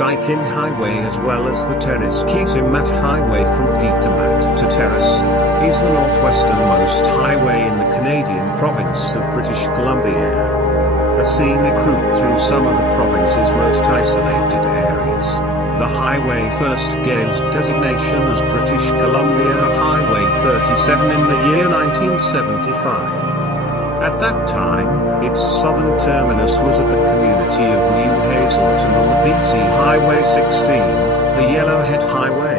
Stikine Highway as well as the Terrace Kitimat Highway from Kitimat to Terrace, is the northwesternmost highway in the Canadian province of British Columbia. A scenic route through some of the province's most isolated areas. The highway first gained designation as British Columbia Highway 37 in the year 1975. At that time, its southern terminus was at the community of New Hazelton on the Dease Highway 16, the Yellowhead Highway.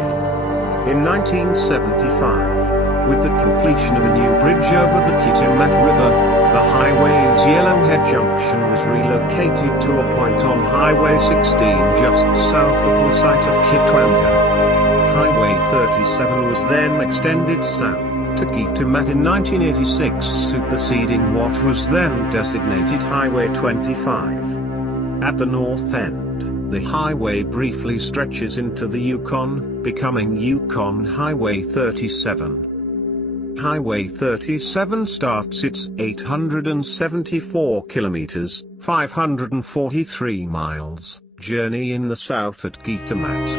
In 1975, with the completion of a new bridge over the Kitimat River, the highway's Yellowhead junction was relocated to a point on Highway 16 just south of the site of Kitwanga. Highway 37 was then extended south to Kitimat in 1986, superseding what was then designated Highway 25. At the north end, the highway briefly stretches into the Yukon, becoming Yukon Highway 37. Highway 37 starts its 874 kilometers, 543 miles, journey in the south at Kitimat.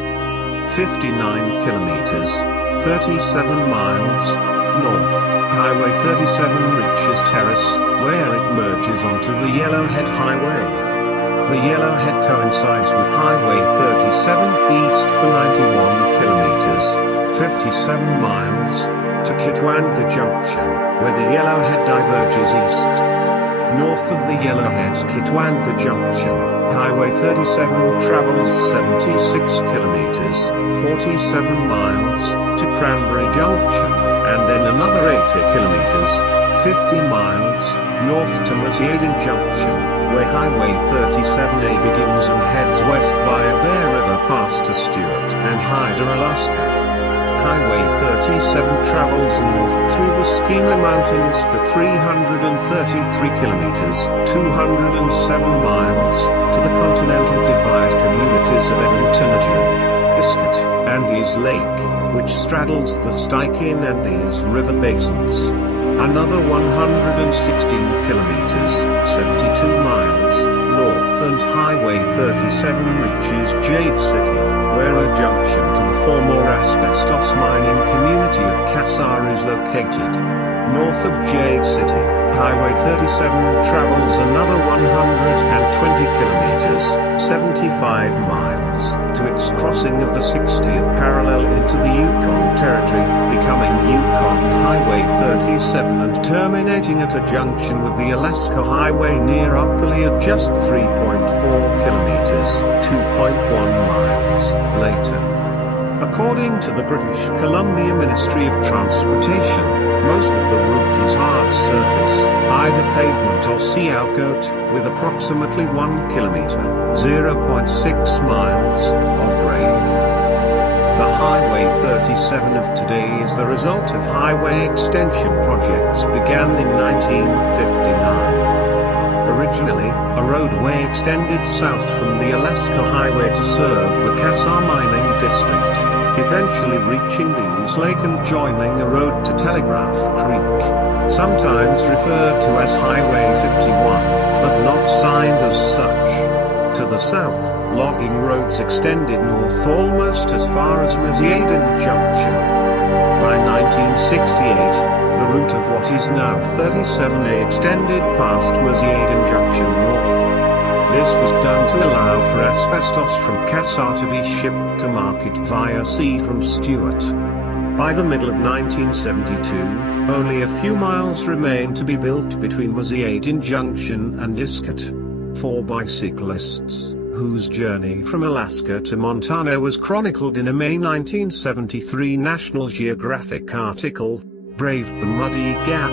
59 kilometers, 37 miles, north, Highway 37 reaches Terrace, where it merges onto the Yellowhead Highway. The Yellowhead coincides with Highway 37 east for 91 kilometers, 57 miles, to Kitwanga Junction, where the Yellowhead diverges east. North of the Yellowhead's Kitwanga Junction, Highway 37 travels 76 kilometers, 47 miles, to Cranberry Junction, and then another 80 kilometers, 50 miles, north to Jade Junction, where Highway 37A begins and heads west via Bear River Pass to Stewart and Hyder, Alaska. Highway 37 travels north through the Stikine Mountains for 333 kilometers, 207 miles, to the Continental Divide communities of Edmonton, Iskut, and Dease Lake, which straddles the Stikine and Dease River basins. Another 116 kilometers, 72 miles, north and Highway 37 reaches Jade City, where a junction to the former asbestos mining community of Cassiar is located. North of Jade City, Highway 37 travels another 120 kilometers, 75 miles, to its crossing of the 60th parallel into the Yukon Territory, becoming Yukon Highway 37 and terminating at a junction with the Alaska Highway near Upperly at just 3.4 kilometers, 2.1 miles, later. According to the British Columbia Ministry of Transportation, most of the route is hard surface, either pavement or sea outgoat, with approximately 1 kilometer, 0.6 miles, of grave. The Highway 37 of today is the result of highway extension projects began in 1959. Originally, a roadway extended south from the Alaska Highway to serve the Cassiar mining district, eventually reaching Dease Lake and joining a road to Telegraph Creek, sometimes referred to as Highway 51, but not signed as such. To the south, logging roads extended north almost as far as Jade Junction. By 1968, the route of what is now 37A extended past Jade Junction north. This was done to allow for asbestos from Cassiar to be shipped to market via sea from Stewart. By the middle of 1972, only a few miles remained to be built between Jade Junction and Iskut. For bicyclists, whose journey from Alaska to Montana was chronicled in a May 1973 National Geographic article, braved the muddy gap.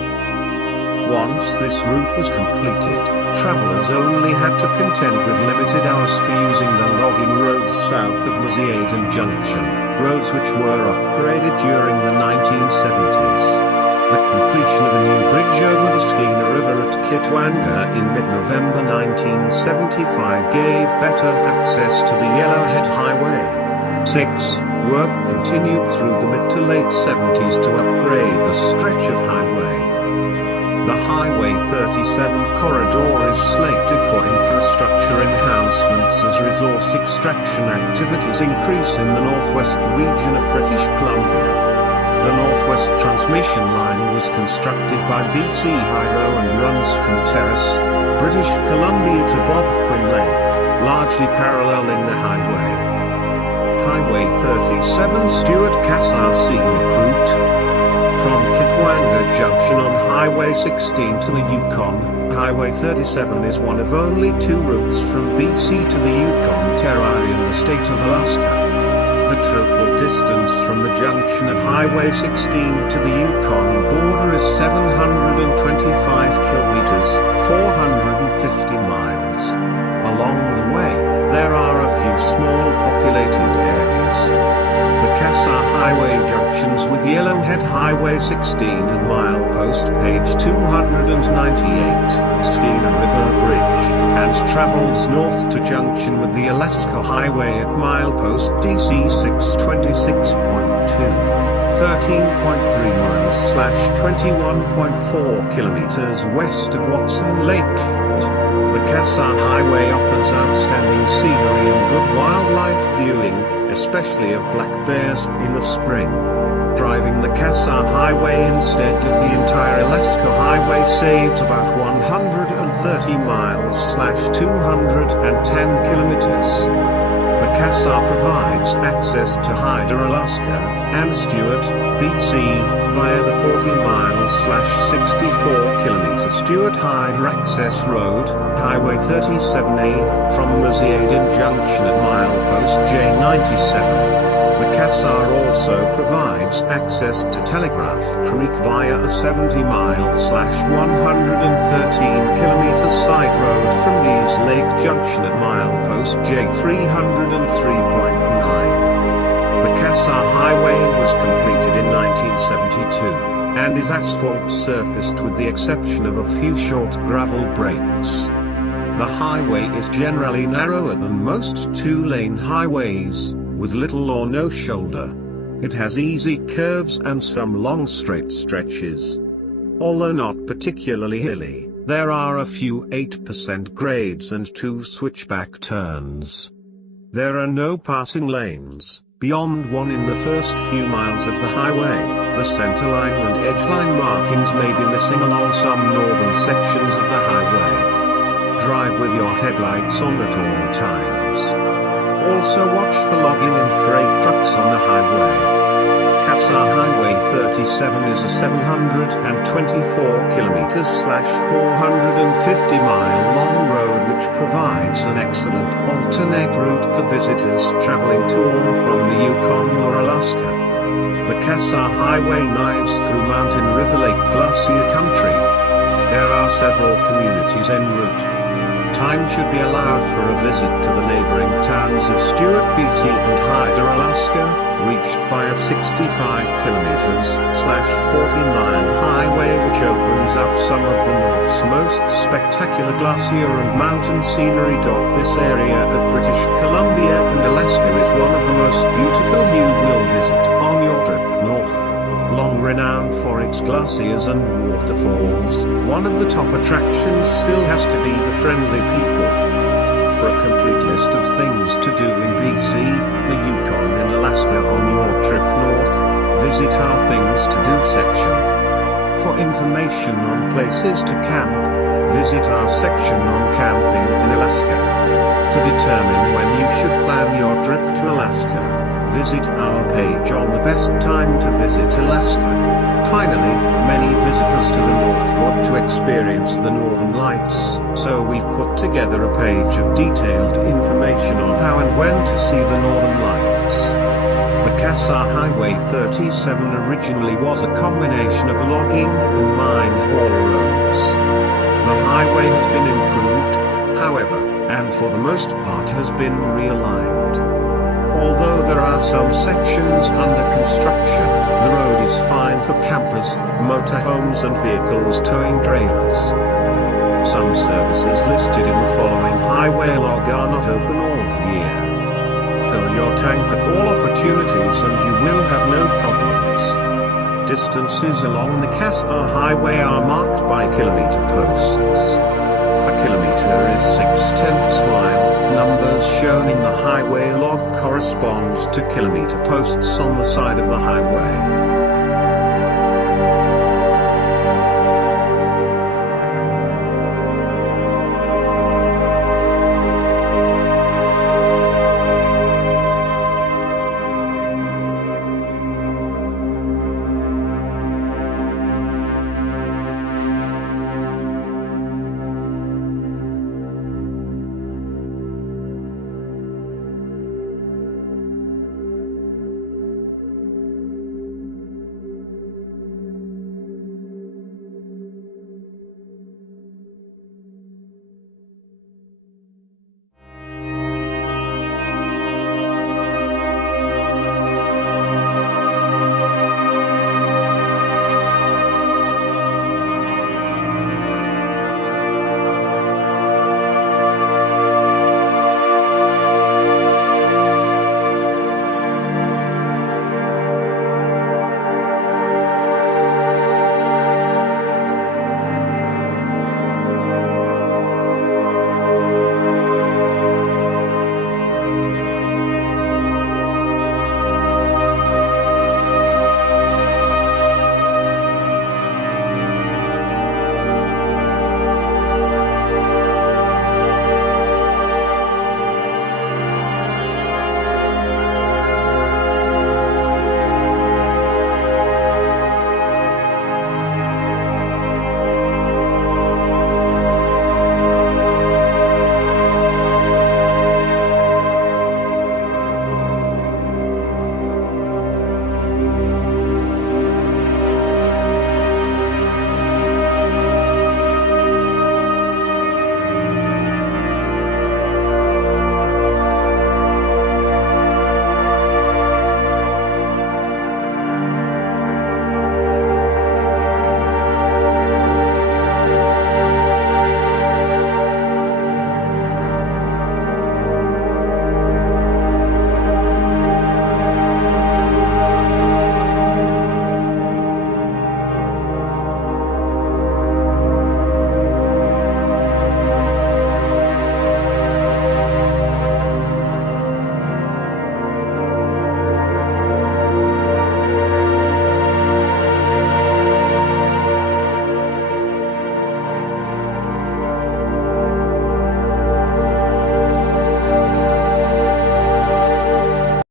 Once this route was completed, travelers only had to contend with limited hours for using the logging roads south of Jade Junction, roads which were upgraded during the 1970s. The completion of a new bridge over the Stikine River at Kitwanga in mid-November 1975 gave better access to the Yellowhead Highway. 6. Work continued through the mid to late 70s to upgrade the stretch of highway. The Highway 37 corridor is slated for infrastructure enhancements as resource extraction activities increase in the northwest region of British Columbia. The Northwest Transmission Line was constructed by BC Hydro and runs from Terrace, British Columbia to Bobquin Lake, largely paralleling the highway. Highway 37 Stewart Cassiar Scenic Route. From Kitwanga Junction on Highway 16 to the Yukon, Highway 37 is one of only two routes from BC to the Yukon Territory in the state of Alaska. The total distance from the junction of Highway 16 to the Yukon border is 725 kilometers, 450 miles. Along the way, there are a few small populated areas. The Cassiar Highway junctions with Yellowhead Highway 16 and milepost page 298, Stikine River Bridge, and travels north to junction with the Alaska Highway at milepost DC 626.2, 13.3 miles / 21.4 kilometers west of Watson Lake. The Cassiar Highway offers outstanding scenery and good wildlife viewing, especially of black bears in the spring. Driving the Cassiar Highway instead of the entire Alaska Highway saves about 130 miles / 210 kilometers. The Cassiar provides access to Hyder, Alaska, and Stewart, BC, via the 40 miles / 64 kilometer Stewart Hyder Access Road, Highway 37A, from Jade Junction at milepost J97. The Cassiar also provides access to Telegraph Creek via a 70 miles / 113 kilometer side road from Dease Lake Junction at milepost J303.9. The Cassiar Highway was completed in 1972, and is asphalt surfaced with the exception of a few short gravel breaks. The highway is generally narrower than most two-lane highways, with little or no shoulder. It has easy curves and some long straight stretches. Although not particularly hilly, there are a few 8% grades and 2 switchback turns. There are no passing lanes, beyond one in the first few miles of the highway. The centerline and edgeline markings may be missing along some northern sections of the highway. Drive with your headlights on at all times. Also watch for logging and freight trucks on the highway. Cassiar Highway 37 is a 724 kilometers / 450 mile long road which provides an excellent alternate route for visitors traveling to or from the Yukon or Alaska. The Cassiar Highway knives through Mountain River Lake Glacier country. There are several communities en route. Time should be allowed for a visit to the neighboring towns of Stewart, BC and Hyder, Alaska, reached by a 65 kilometers / 40-mile highway which opens up some of the North's most spectacular glacier and mountain scenery. This area of British Columbia and Alaska is one of the most beautiful you will visit on your trip north. Long renowned for its glaciers and waterfalls, one of the top attractions still has to be the friendly people. For a complete list of things to do in BC, the Yukon and Alaska on your trip north, visit our Things to Do section. For information on places to camp, visit our section on camping in Alaska. To determine when you should plan your trip to Alaska, visit our page on the best time to visit Alaska. Finally, many visitors to the north want to experience the northern lights, so we've put together a page of detailed information on how and when to see the northern lights. The Cassiar Highway 37 originally was a combination of logging and mine haul roads. The highway has been improved, however, and for the most part has been realigned. Although there are some sections under construction, the road is fine for campers, motorhomes and vehicles towing trailers. Some services listed in the following highway log are not open all year. Fill your tank at all opportunities and you will have no problems. distances along the Cassiar Highway are marked by kilometer posts. A kilometer is 6/10 mile. Numbers shown in the highway log correspond to kilometer posts on the side of the highway.